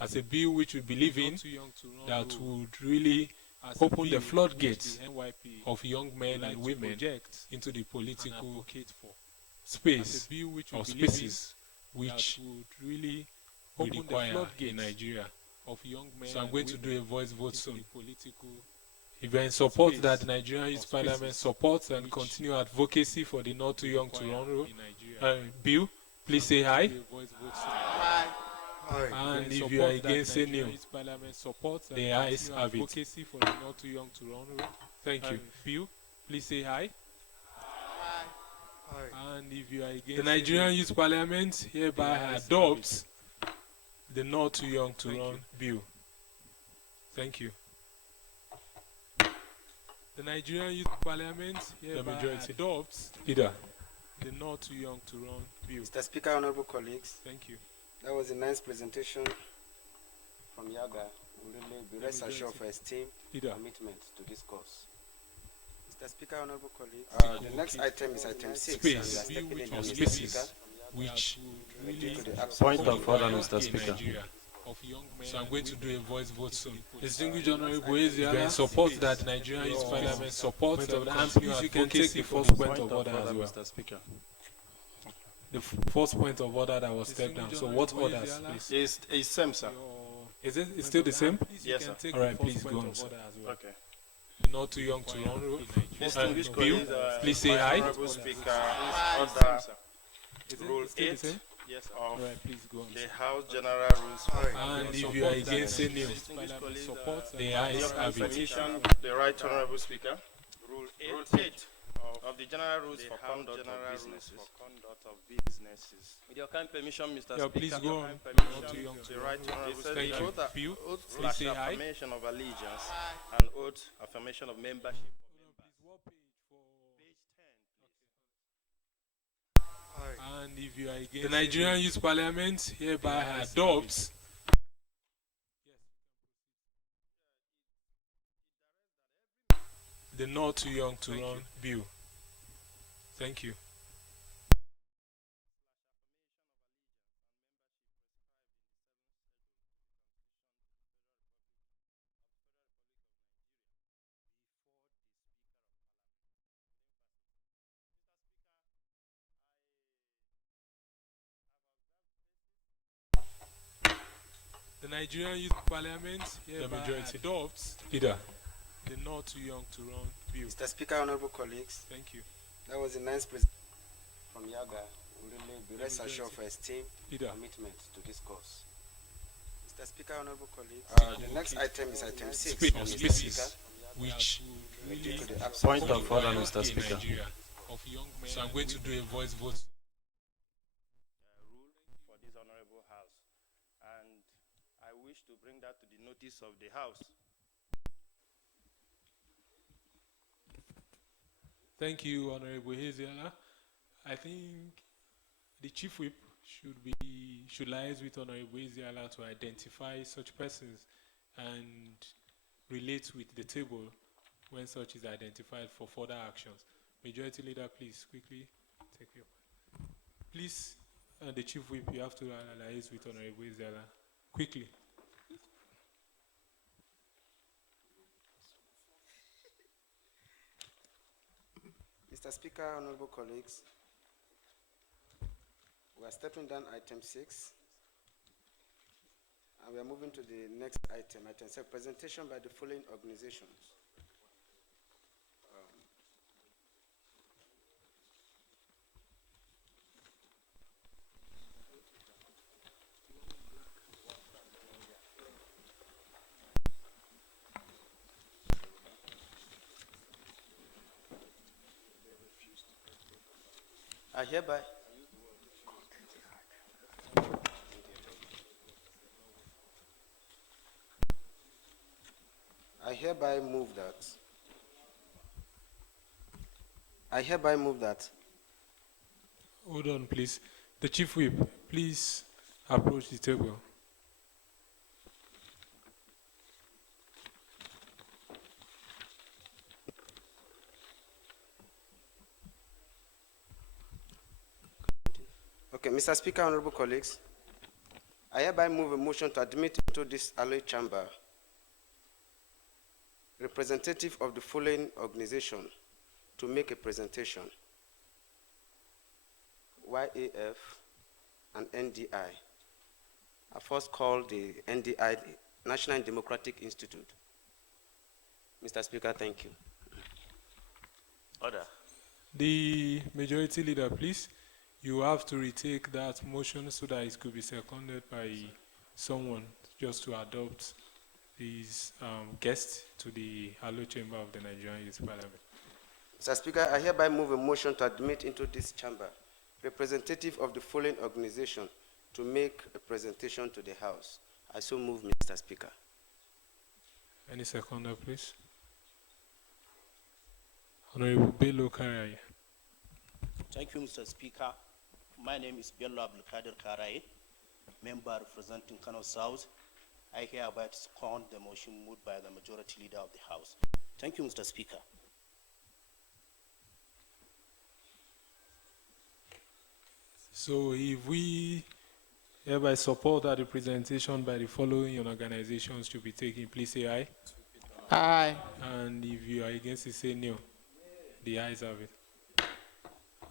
as a bill which we believe in that would really open the floodgates of young men and women into the political space or spaces which would really require in Nigeria. So I'm going to do a voice vote soon. If you're in support that the Nigerian Youth Parliament supports and continue advocacy for the Not Too Young to Run bill, please say aye. And if you are against, say no. The ayes have it. Thank you. Bill, please say aye. And if you are against, the Nigerian Youth Parliament hereby adopts the Not Too Young to Run bill. Thank you. The Nigerian Youth Parliament hereby adopts the Not Too Young to Run bill. Mr. Speaker, honorable colleagues. Thank you. That was a nice presentation from Yaga. We really be rest assured for his team commitment to this cause. Mr. Speaker, honorable colleagues. The next item is item 6. Space or spaces which really point of order, Mr. Speaker. So I'm going to do a voice vote soon. Distinguished Honorable Eziala supports that the Nigerian Youth Parliament supports and please you can take the first point of order as well. Mr. Speaker. The first point of order that was stepped down. So what orders, please? It's same, sir. Is it still the same? Yes, sir. All right, please go on, sir. Okay. Not Too Young to Run. Distinguished Bill, colleagues, please say aye. Honorable Speaker, order Rule 8 Yes, sir. of Right, please go on, the sir. House General Rules. And if you are against, say no. The ayes have it. Petition, the Right Honorable Speaker, Rule 8 of the General Rules for Conduct of Businesses. With your kind permission, Mr. Yeah, Speaker, please go on. Not Too Young the to Right Run. Honorable Thank Speaker, you. Bill, oath please say aye. affirmation of allegiance and oath affirmation of membership. And if you are against, the Nigerian Youth Parliament hereby adopts the Not Too Young to Run bill. Thank you. The Nigerian Youth Parliament hereby adopts the Not Too Young to Run bill. Mr. Speaker, honorable colleagues. Thank you. That was a nice presentation from Yaga. We really be rest assured for his team commitment to this cause. Mr. Speaker, honorable colleagues. The next item is item 6. Space or spaces which really Point of order, Mr. Speaker. So I'm going to do a voice vote. Rule for this honorable house, and I wish to bring that to the notice of the house. Thank you, Honorable Eziala. I think the Chief Whip should liaise with Honorable Eziala to identify such persons and relate with the table when such is identified for further actions. Majority Leader, please quickly take your point. Please, the Chief Whip, you have to liaise with Honorable Eziala quickly. Mr. Speaker, honorable colleagues, we are stepping down item 6 and we are moving to the next item, item 7, presentation by the following organizations. I hereby move that. Hold on, please. The Chief Whip, please approach the table. Okay, Mr. Speaker, honorable colleagues, I I hereby move a motion to admit into this alloy chamber representative of the following organization to make a presentation: YAF and NDI. I first call the NDI National Democratic Institute. Mr. Speaker, thank you. Order. The majority leader, please. You have to retake that motion so that it could be seconded by someone just to adopt his guest to the Allo Chamber of the Nigerian Youth Parliament. Mr. Speaker, I hereby move a motion to admit into this chamber representative of the following organization to make a presentation to the House. I so move, Mr. Speaker. Any seconder, please? Honorable Bello Karai. Thank you, Mr. Speaker. My name is Bello Abdulkadir Karai, member representing Kano South. I hereby second the motion moved by the majority leader of the House. Thank you, Mr. Speaker. So if we hereby support that representation by the following organizations to be taken, please say aye. Aye. And if you are against it, say no. The ayes have it.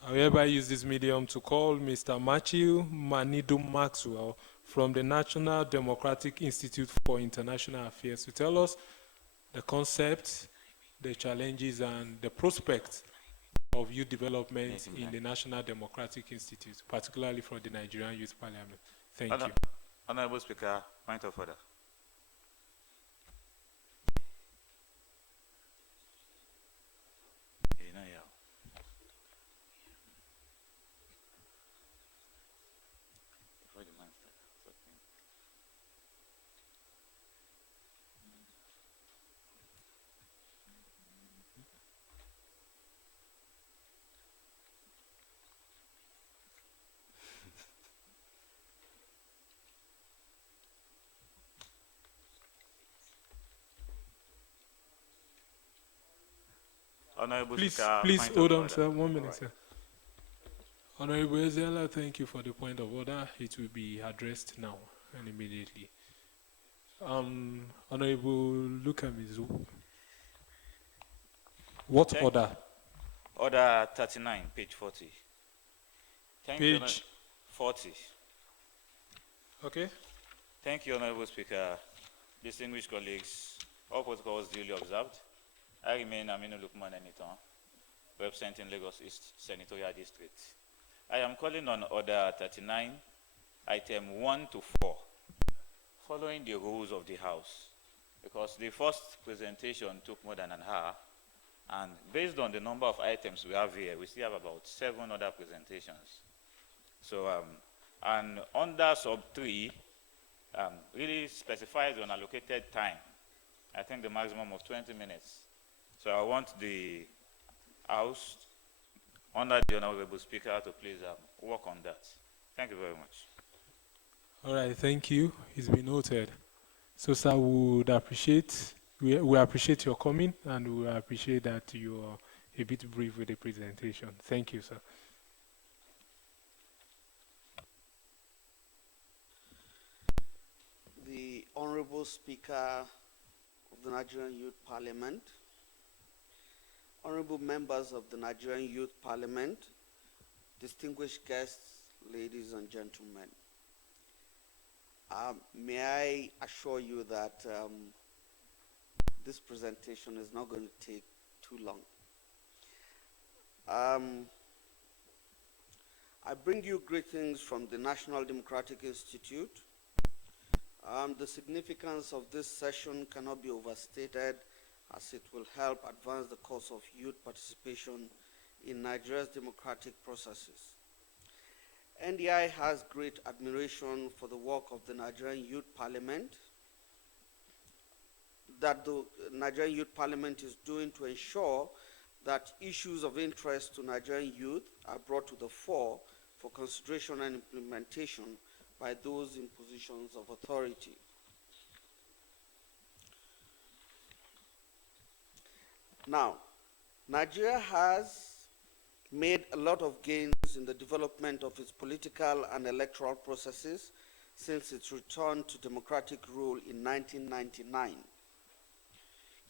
I hereby use this medium to call Mr. Matthew Manidu Maxwell from the National Democratic Institute for International Affairs to tell us the concept, the challenges, and the prospects of youth development in the National Democratic Institute, particularly for the Nigerian Youth Parliament. Thank you. Honorable Speaker, point of order. Honorable Please, Speaker, please point hold of on, order. sir. 1 minute, sir. Honorable Ezela, thank you for the point of order. It will be addressed now and immediately. Honorable Lukamizu. What order? Order 39, page 40. Thank you, Page 40. Okay. Thank you, Honorable Speaker. Distinguished colleagues, all protocols duly observed. I remain Aminu Lukman Eniton, representing Lagos East Senatorial District. I am calling on Order 39, item 1 to 4, following the rules of the House, because the first presentation took more than an hour, and based on the number of items we have here, we still have about 7 other presentations. So, and under sub 3, really specifies the unallocated time. I think the maximum of 20 minutes. So I want the House, under the Honorable Speaker, to please work on that. Thank you very much. All right, thank you. It's been noted. So, sir, we appreciate your coming, and we appreciate that you are a bit brief with the presentation. Thank you, sir. The Honorable Speaker of the Nigerian Youth Parliament, honorable members of the Nigerian Youth Parliament, distinguished guests, ladies and gentlemen. May I assure you that this presentation is not going to take too long. I bring you greetings from the National Democratic Institute. The significance of this session cannot be overstated, as it will help advance the cause of youth participation in Nigeria's democratic processes. NDI has great admiration for the work of the Nigerian Youth Parliament that the Nigerian Youth Parliament is doing to ensure that issues of interest to Nigerian youth are brought to the fore for consideration and implementation by those in positions of authority. Now, Nigeria has made a lot of gains in the development of its political and electoral processes since its return to democratic rule in 1999.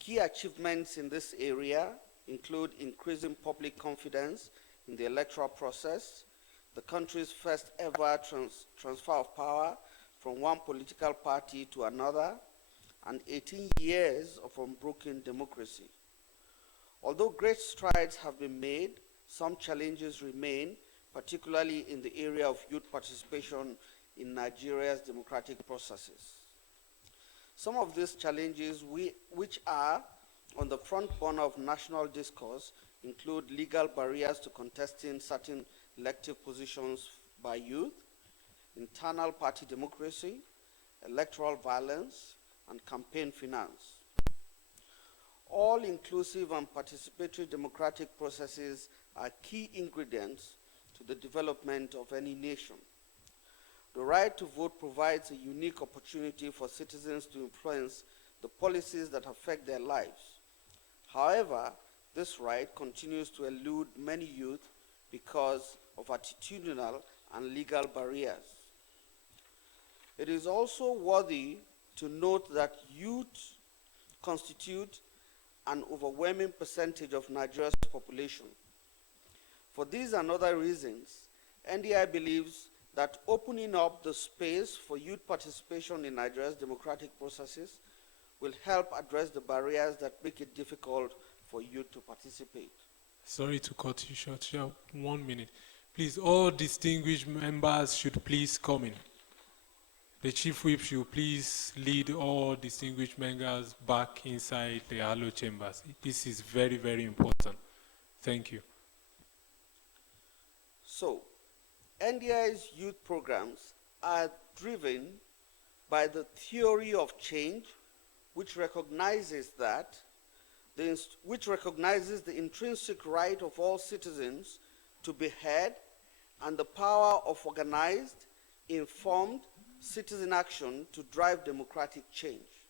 Key achievements in this area include increasing public confidence in the electoral process, the country's first ever transfer of power from one political party to another, and 18 years of unbroken democracy. Although great strides have been made, some challenges remain, particularly in the area of youth participation in Nigeria's democratic processes. Some of these challenges, which are on the front burner of national discourse, include legal barriers to contesting certain elective positions by youth, internal party democracy, electoral violence, and campaign finance. All-inclusive and participatory democratic processes are key ingredients to the development of any nation. The right to vote provides a unique opportunity for citizens to influence the policies that affect their lives. However, this right continues to elude many youth because of attitudinal and legal barriers. It is also worthy to note that youth constitute an overwhelming percentage of Nigeria's population. For these and other reasons, NDI believes that opening up the space for youth participation in Nigeria's democratic processes will help address the barriers that make it difficult for youth to participate. Sorry to cut you short. You have 1 minute. Please, all distinguished members should please come in. The Chief Whip should please lead all distinguished members back inside the hallowed chambers. This is very, very important. Thank you. So, NDI's youth programs are driven by the theory of change, which recognizes the intrinsic right of all citizens to be heard and the power of organized, informed citizen action to drive democratic change.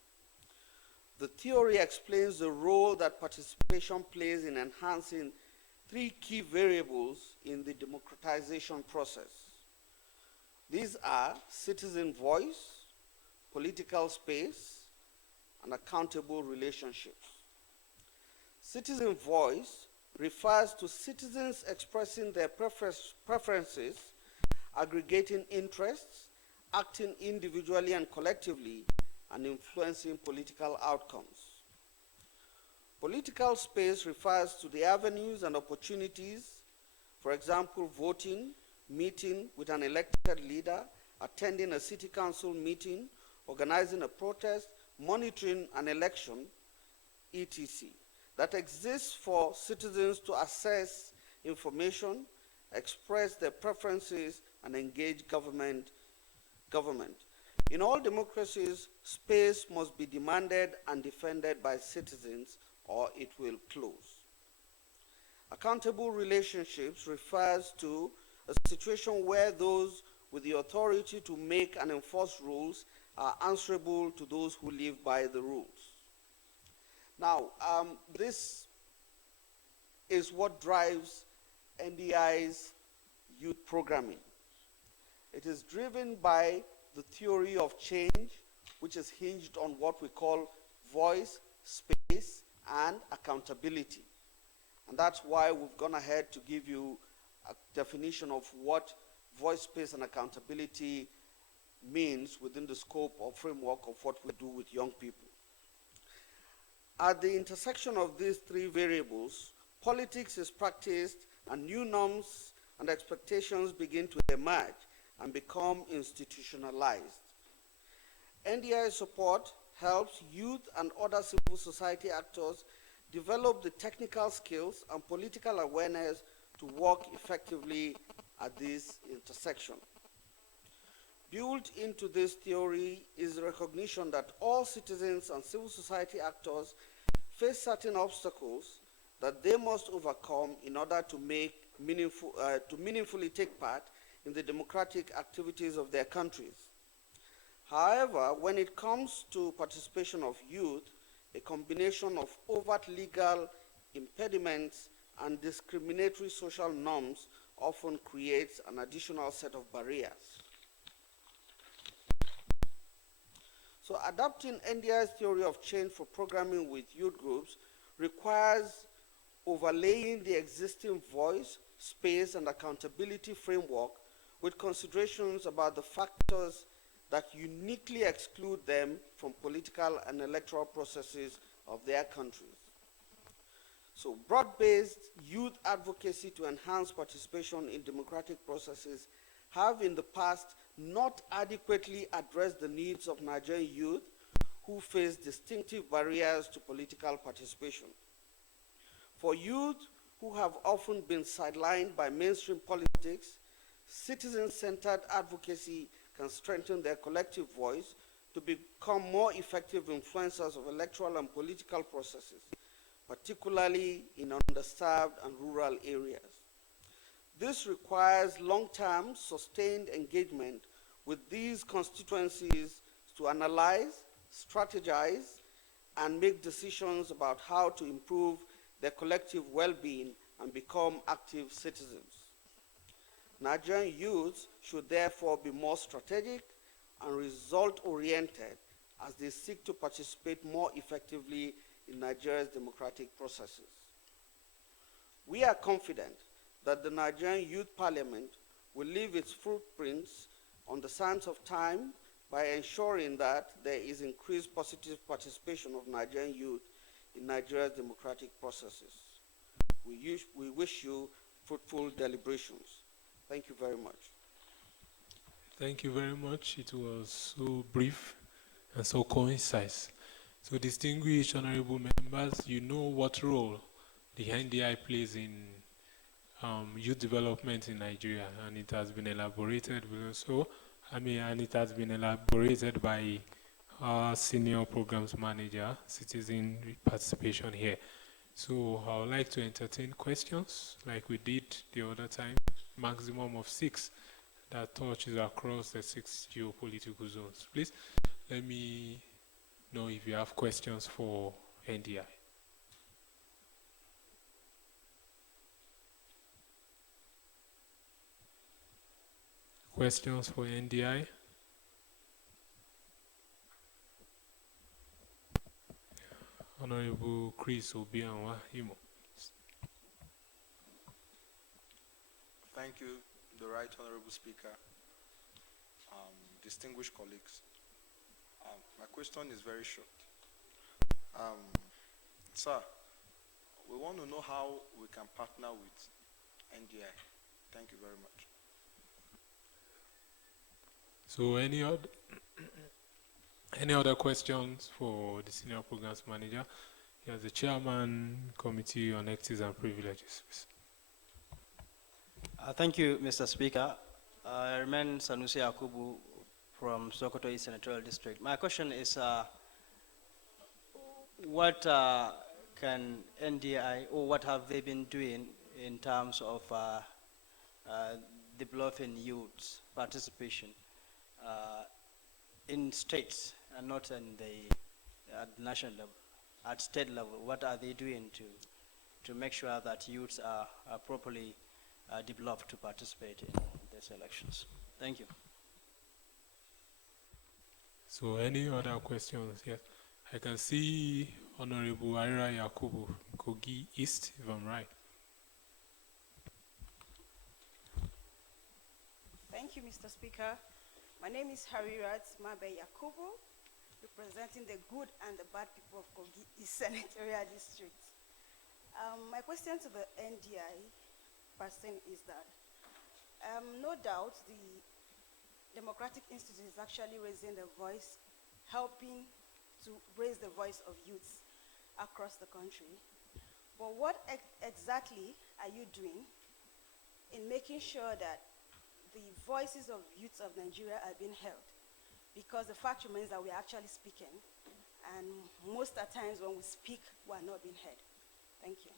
The theory explains the role that participation plays in enhancing three key variables in the democratization process. These are citizen voice, political space, and accountable relationships. Citizen voice refers to citizens expressing their preferences, aggregating interests, acting individually and collectively, and influencing political outcomes. Political space refers to the avenues and opportunities, for example, voting, meeting with an elected leader, attending a city council meeting, organizing a protest, monitoring an election, etc., that exists for citizens to access information, express their preferences, and engage government. In all democracies, space must be demanded and defended by citizens or it will close. Accountable relationships refers to a situation where those with the authority to make and enforce rules are answerable to those who live by the rules. Now, this is what drives NDI's youth programming. It is driven by the theory of change, which is hinged on what we call voice, space, and accountability. And that's why we've gone ahead to give you a definition of what voice, space, and accountability means within the scope or framework of what we do with young people. At the intersection of these three variables, politics is practiced and new norms and expectations begin to emerge and become institutionalized. NDI support helps youth and other civil society actors develop the technical skills and political awareness to work effectively at this intersection. Built into this theory is the recognition that all citizens and civil society actors face certain obstacles that they must overcome in order to meaningfully take part in the democratic activities of their countries. However, when it comes to participation of youth, a combination of overt legal impediments and discriminatory social norms often creates an additional set of barriers. So adopting NDI's theory of change for programming with youth groups requires overlaying the existing voice, space, and accountability framework with considerations about the factors that uniquely exclude them from political and electoral processes of their countries. So broad-based youth advocacy to enhance participation in democratic processes have in the past not adequately addressed the needs of Nigerian youth who face distinctive barriers to political participation. For youth who have often been sidelined by mainstream politics, citizen-centered advocacy can strengthen their collective voice to become more effective influencers of electoral and political processes, particularly in underserved and rural areas. This requires long-term, sustained engagement with these constituencies to analyze, strategize, and make decisions about how to improve their collective well-being and become active citizens. Nigerian youths should therefore be more strategic and result-oriented as they seek to participate more effectively in Nigeria's democratic processes. We are confident that the Nigerian Youth Parliament will leave its footprints on the sands of time by ensuring that there is increased positive participation of Nigerian youth in Nigeria's democratic processes. We wish you fruitful deliberations. Thank you very much. Thank you very much. It was so brief and so concise. So distinguished honorable members, you know what role the NDI plays in youth development in Nigeria, and it has been elaborated and it has been elaborated by our senior programs manager, citizen participation here. So I would like to entertain questions like we did the other time, maximum of 6 that touches across the 6 geopolitical zones. Please let me know if you have questions for NDI. Questions for NDI? Honorable Chris Obianwa Imo. Thank you, the Right Honorable Speaker, distinguished colleagues. My question is very short. Sir, we want to know how we can partner with NDI. Thank you very much. So any other questions for the Senior Programs Manager? He is the Chairman, Committee on Equities and Privileges. Thank you, Mr. Speaker. I remain Sanusi Akubu from Sokoto East Senatorial District. My question is, what can NDI, or what have they been doing in terms of developing youth participation in states and not in at national level, at state level? What are they doing to make sure that youths are properly developed to participate in these elections? Thank you. So any other questions? Yes, I can see Honorable Ira Yakubu, Kogi East, if I'm right. Thank you, Mr. Speaker. My name is Harirat Mabe Yakubu, representing the good and the bad people of Kogi East Senatorial District. My question to the NDI person is that no doubt the Democratic Institute is actually raising the voice, helping to raise the voice of youths across the country. But what exactly are you doing in making sure that the voices of youths of Nigeria are being heard? Because the fact remains that we are actually speaking, and most of the times when we speak, we are not being heard. Thank you.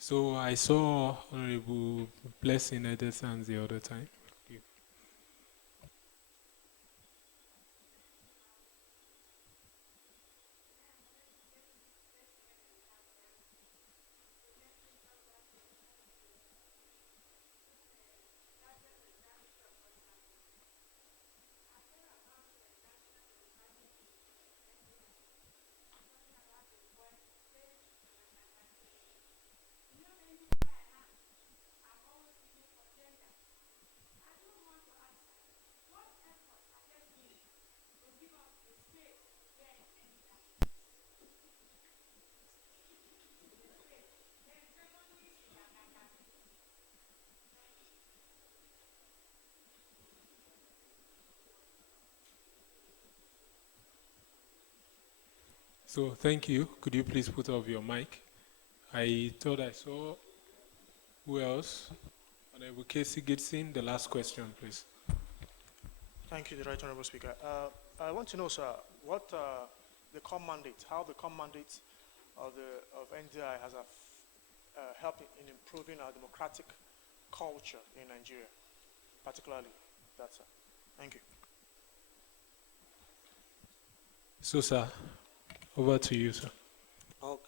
So I saw Honorable Blessing Edelsons the other time. So thank you. Could you please put off your mic? I thought I saw, who else? Honorable Casey Gibson, the last question, please. Thank you, the Right Honorable Speaker. I want to know, sir, what the core mandate, how the core mandate of NDI has helped in improving our democratic culture in Nigeria, particularly that, sir. Thank you. So, sir, over to you, sir. Okay.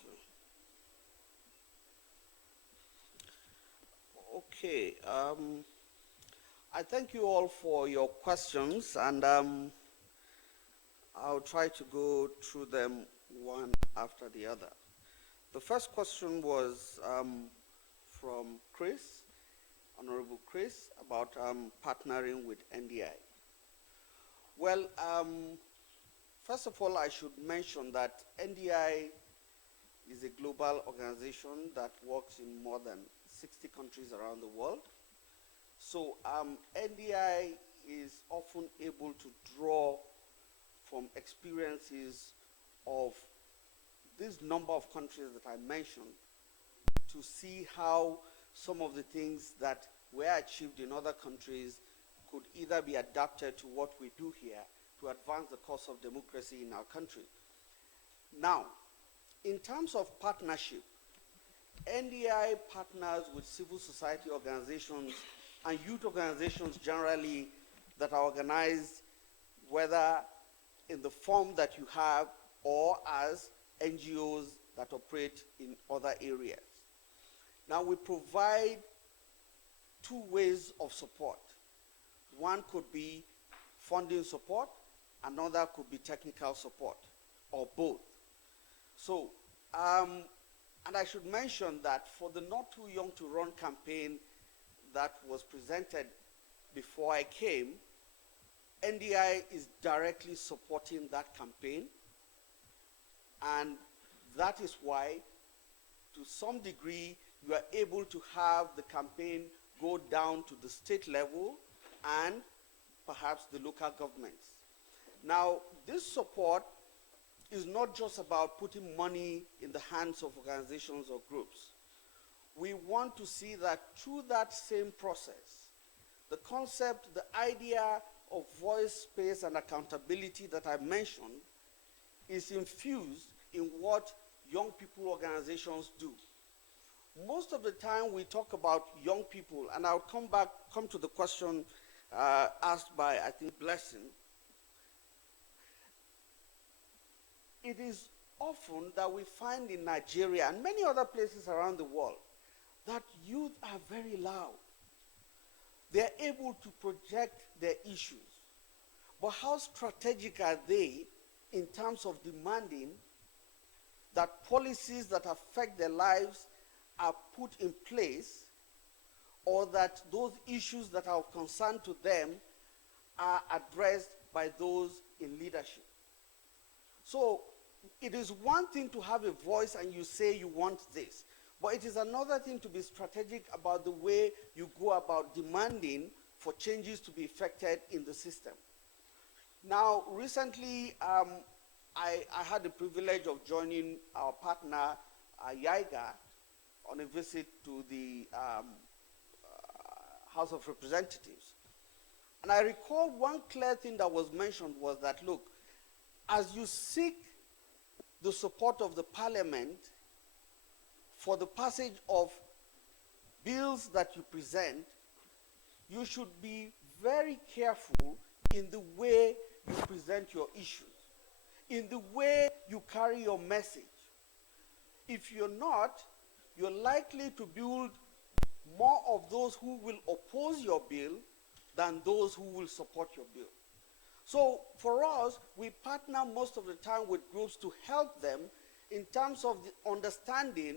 Okay. I thank you all for your questions, and I'll try to go through them one after the other. The first question was from Chris, Honorable Chris, about partnering with NDI. Well, first of all, I should mention that NDI is a global organization that works in more than 60 countries around the world. So NDI is often able to draw from experiences of this number of countries that I mentioned to see how some of the things that were achieved in other countries could either be adapted to what we do here to advance the cause of democracy in our country. Now, in terms of partnership, NDI partners with civil society organizations and youth organizations generally that are organized whether in the form that you have or as NGOs that operate in other areas. Now, we provide two ways of support. One could be funding support, another could be technical support, or both. So, and I should mention that for the Not Too Young to Run campaign that was presented before I came, NDI is directly supporting that campaign, and that is why, to some degree, you are able to have the campaign go down to the state level and perhaps the local governments. Now, this support is not just about putting money in the hands of organizations or groups. We want to see that through that same process, the concept, the idea of voice, space, and accountability that I mentioned is infused in what young people organizations do. Most of the time we talk about young people, and I'll come to the question asked by, I think, Blessing. It is often that we find in Nigeria and many other places around the world that youth are very loud. They're able to project their issues. But how strategic are they in terms of demanding that policies that affect their lives are put in place, or that those issues that are of concern to them are addressed by those in leadership? So it is one thing to have a voice and you say you want this, but it is another thing to be strategic about the way you go about demanding for changes to be effected in the system. Now, recently, I had the privilege of joining our partner, YIGA, on a visit to the House of Representatives. And I recall one clear thing that was mentioned was that, look, as you seek the support of the Parliament for the passage of bills that you present, you should be very careful in the way you present your issues, in the way you carry your message. If you're not, you're likely to build more of those who will oppose your bill than those who will support your bill. So for us, we partner most of the time with groups to help them in terms of the understanding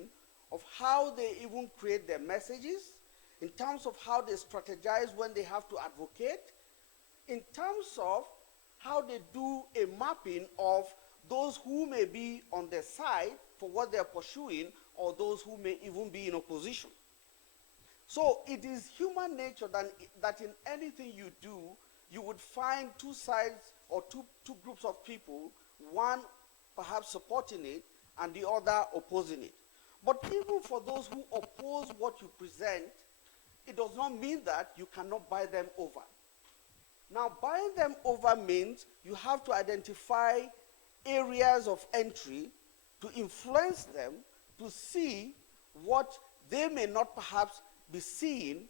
of how they even create their messages, in terms of how they strategize when they have to advocate, in terms of how they do a mapping of those who may be on their side for what they're pursuing, or those who may even be in opposition. So it is human nature that in anything you do, you would find two sides or two groups of people, one perhaps supporting it and the other opposing it. But even for those who oppose what you present, it does not mean that you cannot buy them over. Now, buying them over means you have to identify areas of entry to influence them to see what they may not perhaps be seeing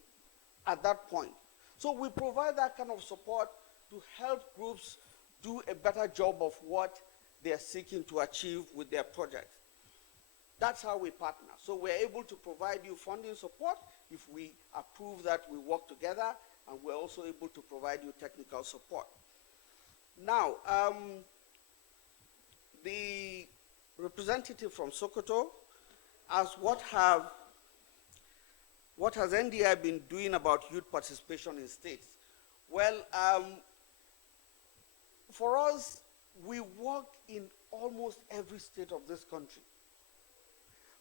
at that point. So we provide that kind of support to help groups do a better job of what they are seeking to achieve with their projects. That's how we partner. So we're able to provide you funding support if we approve that we work together, and we're also able to provide you technical support. Now, the representative from Sokoto asked what has NDI been doing about youth participation in states? Well, for us, we work in almost every state of this country.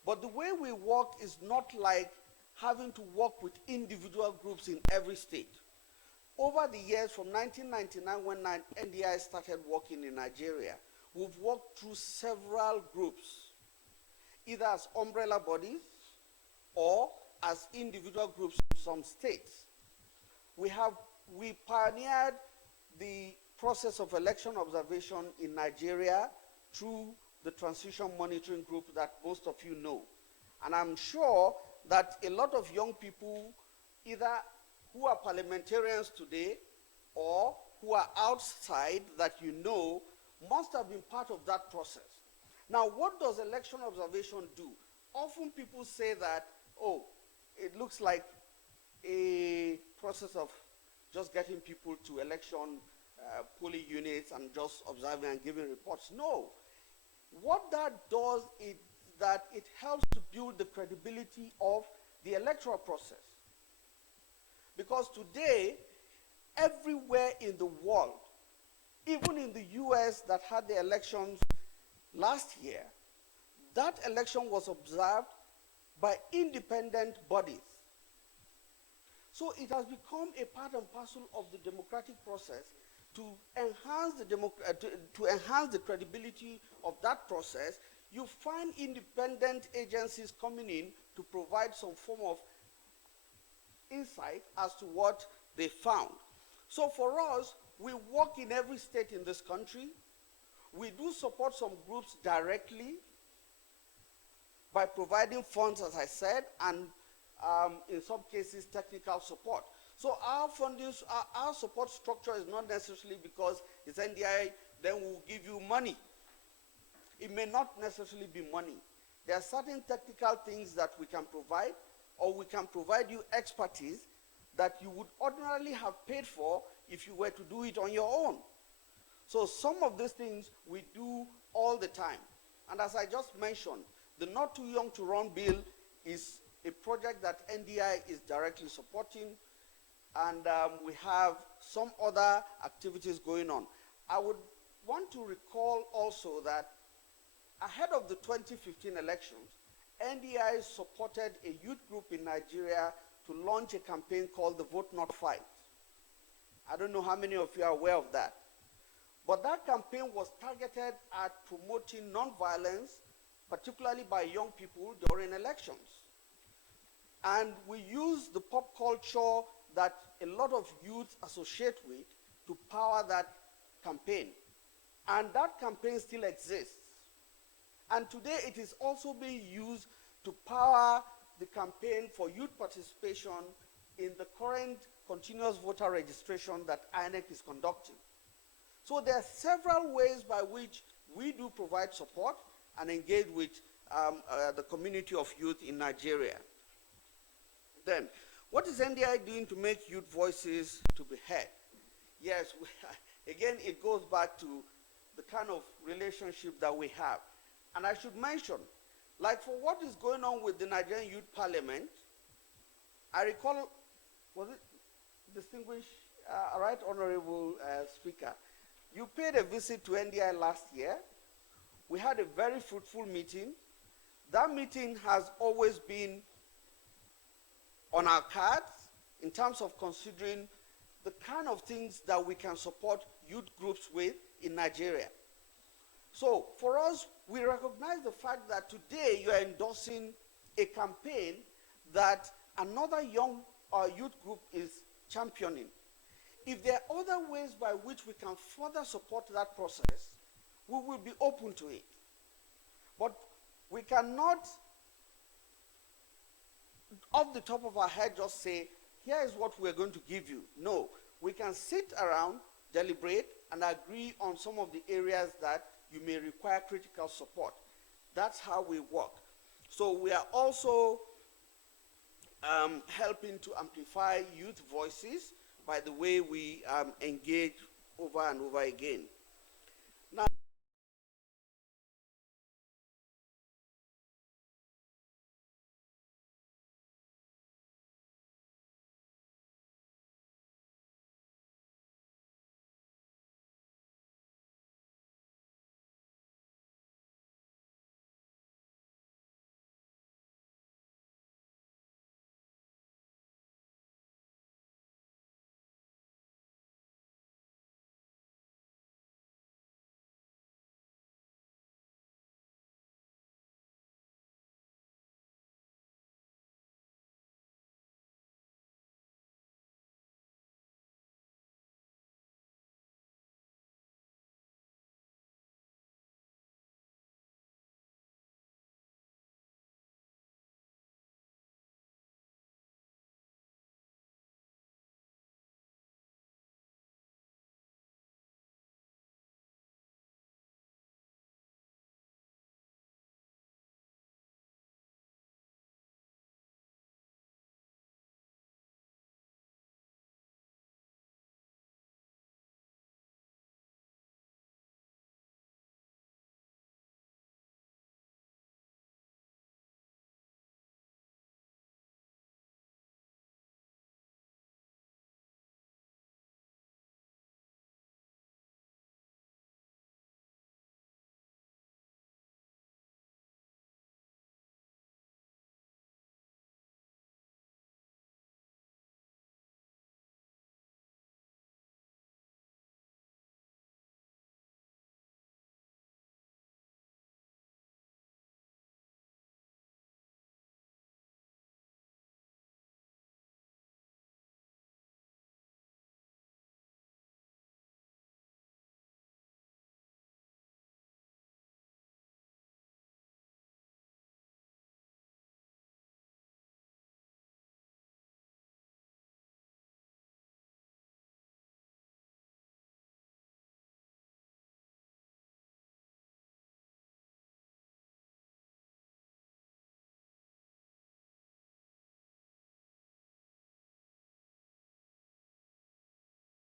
But the way we work is not like having to work with individual groups in every state. Over the years, from 1999 when NDI started working in Nigeria, we've worked through several groups, either as umbrella bodies or as individual groups in some states. We pioneered the process of election observation in Nigeria through the transition monitoring group that most of you know. And I'm sure that a lot of young people, either who are parliamentarians today or who are outside that you know, must have been part of that process. Now, what does election observation do? Often people say that, oh, it looks like a process of just getting people to election polling units and just observing and giving reports. No. What that does is that it helps to build the credibility of the electoral process. Because today, everywhere in the world, even in the US that had the elections last year, that election was observed by independent bodies. So it has become a part and parcel of the democratic process to enhance the credibility of that process. You find independent agencies coming in to provide some form of insight as to what they found. So for us, we work in every state in this country. We do support some groups directly by providing funds, as I said, and in some cases, technical support. So our funding, our support structure is not necessarily because it's NDI, then we'll give you money. It may not necessarily be money. There are certain technical things that we can provide, or we can provide you expertise that you would ordinarily have paid for if you were to do it on your own. So some of these things we do all the time. And as I just mentioned, the Not Too Young to Run bill is a project that NDI is directly supporting, and we have some other activities going on. I would want to recall also that ahead of the 2015 elections, NDI supported a youth group in Nigeria to launch a campaign called the Vote Not Fight. I don't know how many of you are aware of that. But that campaign was targeted at promoting nonviolence, particularly by young people during elections. And we used the pop culture that a lot of youth associate with to power that campaign. And that campaign still exists. And today it is also being used to power the campaign for youth participation in the current continuous voter registration that INEC is conducting. So there are several ways by which we do provide support and engage with the community of youth in Nigeria. Then, what is NDI doing to make youth voices to be heard? Yes, again, it goes back to the kind of relationship that we have. And I should mention, like for what is going on with the Nigerian Youth Parliament, I recall, was it distinguished, right honorable speaker, you paid a visit to NDI last year. We had a very fruitful meeting. That meeting has always been on our cards in terms of considering the kind of things that we can support youth groups with in Nigeria. So for us, we recognize the fact that today you are endorsing a campaign that another young youth group is championing. If there are other ways by which we can further support that process, we will be open to it. But we cannot, off the top of our head, just say, here is what we're going to give you. No, we can sit around, deliberate, and agree on some of the areas that you may require critical support. That's how we work. So we are also helping to amplify youth voices by the way we engage over and over again. Now,